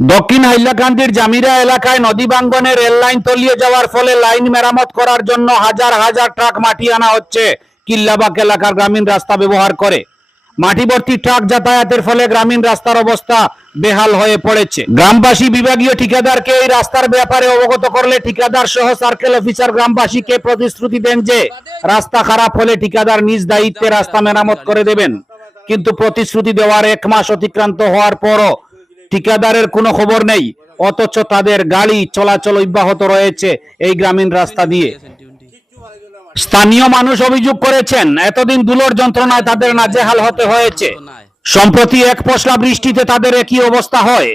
দক্ষিণ হাইলাকান্দির জামিরা এলাকায় নদী ভাঙ্গনে রেল লাইন তলিয়ে যাওয়ার ফলে লাইন মেরামত করার জন্য হাজার হাজার ট্রাক মাটি আনা হচ্ছে কিল্লাবাগ এলাকার গ্রামীণ রাস্তা ব্যবহার করে। মাটি ভর্তি ট্রাক যাতায়াতের ফলে গ্রামীণ রাস্তার অবস্থা বেহাল হয়ে পড়েছে। গ্রামবাসী বিভাগীয় ঠিকাদারকে এই রাস্তার ব্যাপারে অবগত করলে ঠিকাদার সহ সার্কেল অফিসার গ্রামবাসীকে প্রতিশ্রুতি দেন যে রাস্তা খারাপ হলে ঠিকাদার নিজ দায়িত্বে রাস্তা মেরামত করে দেবেন, কিন্তু প্রতিশ্রুতি দেওয়ার 1 মাস অতিক্রান্ত হওয়ার পরও ঠিকাদারের কোনো খবর নেই, অথচ তাদের গাড়ি চলাচল অব্যাহত রয়েছে এই গ্রামীণ রাস্তা দিয়ে। স্থানীয় মানুষ অভিযোগ করেছেন, এতদিন ধুলোর যন্ত্রণায় তাদের নাজেহাল হতে হয়েছে। সম্প্রতি এক পশলা বৃষ্টিতে তাদের একই অবস্থা হয়,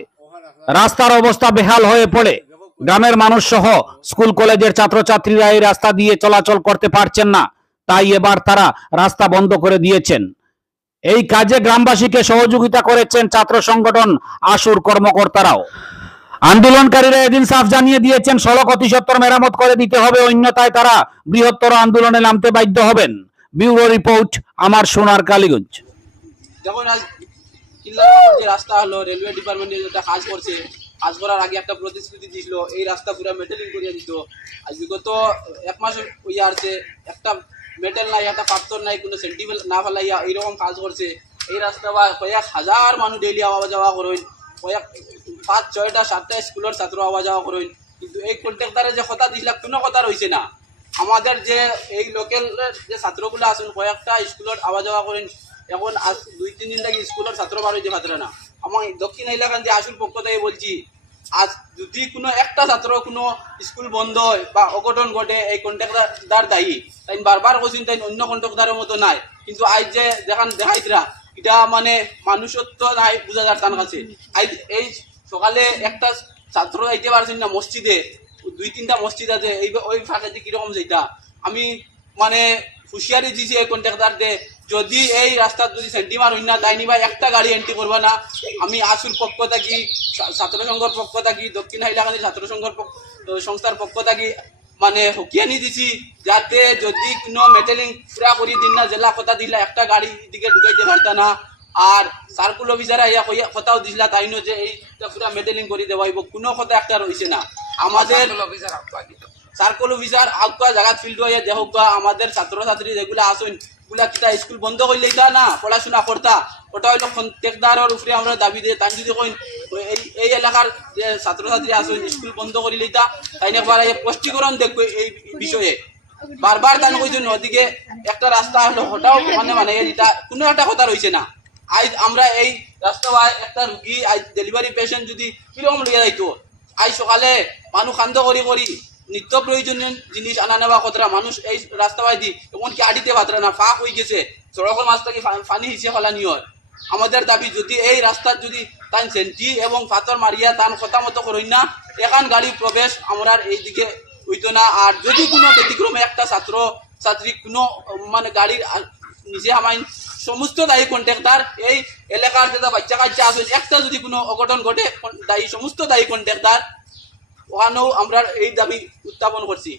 রাস্তার অবস্থা বেহাল হয়ে পড়ে। গ্রামের মানুষ সহ স্কুল কলেজের ছাত্রছাত্রীরা এই রাস্তা দিয়ে চলাচল করতে পারছেন না, তাই এবার তারা রাস্তা বন্ধ করে দিয়েছেন। এই কাজে গ্রামবাসীকে সহযোগিতা করেছেন ছাত্র সংগঠন আশুর কর্মকর্তারাও। আন্দোলনকারীরা এদিন সাফ জানিয়ে দিয়েছেন সড়ক অতি সত্বর মেরামত করে দিতে হবে, অন্যথায় তারা বৃহত্তর আন্দোলনে নামতে বাধ্য হবেন। ব্যুরো রিপোর্ট, আমার সোনার কালীগঞ্জ। যখন আজ যে রাস্তা হলো, রেলওয়ে ডিপার্টমেন্টে যেটা কাজ করছে, কাজ করার আগে একটা প্রতিশ্রুতি দিছিল এই রাস্তা পুরো মেটেলিং করিয়ে দিত। আজ বিগত 1 মাস হইয়া আসছে, একটা মেটেল নাই, একটা পাথর নাই, কোনো সেন্টিমেন্ট না ফেলাইয়া এইরকম কাজ করছে। এই রাস্তা বা কয়েক হাজার মানুষ ডেইলি আওয়া যাওয়া করেন, কয়েক 5, 6টা 7টা স্কুলের ছাত্র আওয়া যাওয়া করেন, কিন্তু এই কন্ট্রাক্টরে যে কথা দিছিল কোনো কথা রয়েছে না। আমাদের যে এই লোকাল যে ছাত্রগুলো আছেন কয়েকটা স্কুলের আওয়া যাওয়া করেন, এখন আজ 2-3 দিন থেকে স্কুলের ছাত্র বার হইতে পারে না। আমার দক্ষিণ হাইলাকান্দি আশুর পক্ষ থেকে বলছি, আজ যদি কোনো একটা ছাত্র কোনো স্কুল বন্ধ হয় বা অঘটন ঘটে, এই কন্ট্রাক্টর দায়ী। তাই বারবার কোচিন তাই অন্য কন্ট্রাক্টরের মতো নাই, কিন্তু আজ যে দেখাইতরা এটা মানে মানুষত্ব নাই বোঝা যায় তার কাছে। আজ এই সকালে একটা ছাত্র যাইতে পারছেন না মসজিদে, 2-3টা মসজিদ আছে, এই ওই ফাঁকাতে কিরকম যেটা আমি মানে হুঁশিয়ারি দিছি এই কন্ট্রাক্টরদের, যদি এই রাস্তার যদি সেন্টিমার হই না তাইনি ভাই একটা গাড়ি এন্ট্রি করবে না। আমি আশুর পক্ষ থাকি, ছাত্র সংঘর পক্ষ থাকি, দক্ষিণ হাইলাকান্দি ছাত্র সংঘর সংস্থার পক্ষ থাকি মানে হুঁকিয়ানি দিছি, যাতে যদি কোনো মেটেলিং পুরা করি দিন না, জেলা কথা দিলা একটা গাড়ি দিকে ঢুকাইতে পারতা না। আর সার্কুল অফিসার ইয়া কথাও দিছিলা তাইনো যে এইটা পুরা মেটেলিং করে দেওয়াইব, কোনো কথা একটা রয়েছে না। আমাদের সার্কুল অফিসার আউকা জায়গা ফিল্ড হয়ে দেখুক, আমাদের ছাত্রছাত্রী যেগুলো আসেন ওগুলা কিটা স্কুল বন্ধ করলে না পড়াশোনা করতা, ওটা হইলো কন্ট্রাক্টরের উপরে আমরা দাবি দিয়ে তাই যদি কইন এই এলাকার যে ছাত্রছাত্রী আসেন স্কুল বন্ধ করে লইতা, তাই একবার স্পষ্টীকরণ দেখবো এই বিষয়ে। বারবার তাই কইছেন ওদিকে একটা রাস্তা হলো হঠাও মানে এটা কোনো একটা কথা রয়েছে না। আজ আমরা এই রাস্তা একটা রুগী আজ ডেলিভারি পেশেন্ট যদি কিরকম লইয়া যাইতো, আজ সকালে মানুষ খান্দ করি নিত্য প্রয়োজনীয় জিনিস আনা নেওয়া কতটা মানুষ এই রাস্তা দি এমনকি আডিতে পাত্রা না, ফাঁক হয়ে গেছে, সড়কের মাছ থেকে পানি হিসেবে ফেলানি হয়। আমাদের দাবি যদি এই রাস্তার যদি তান সেন্টি এবং পাথর মারিয়া তান কথা মতো করেন না, এখান গাড়ি প্রবেশ আমরা এইদিকে হইতো না। আর যদি কোনো ব্যতিক্রমে একটা ছাত্র ছাত্রী কোনো মানে গাড়ির নিজে আমার সমস্ত দায়ী কন্ট্রাক্টর, এই এলাকার যেটা বাচ্চা কাচ্চা আসেন একটা যদি কোনো অঘটন ঘটে দায়ী সমস্ত দায়ী কন্ট্রাক্টর। ওখানেও আমরা এই দাবি উত্থাপন করছি।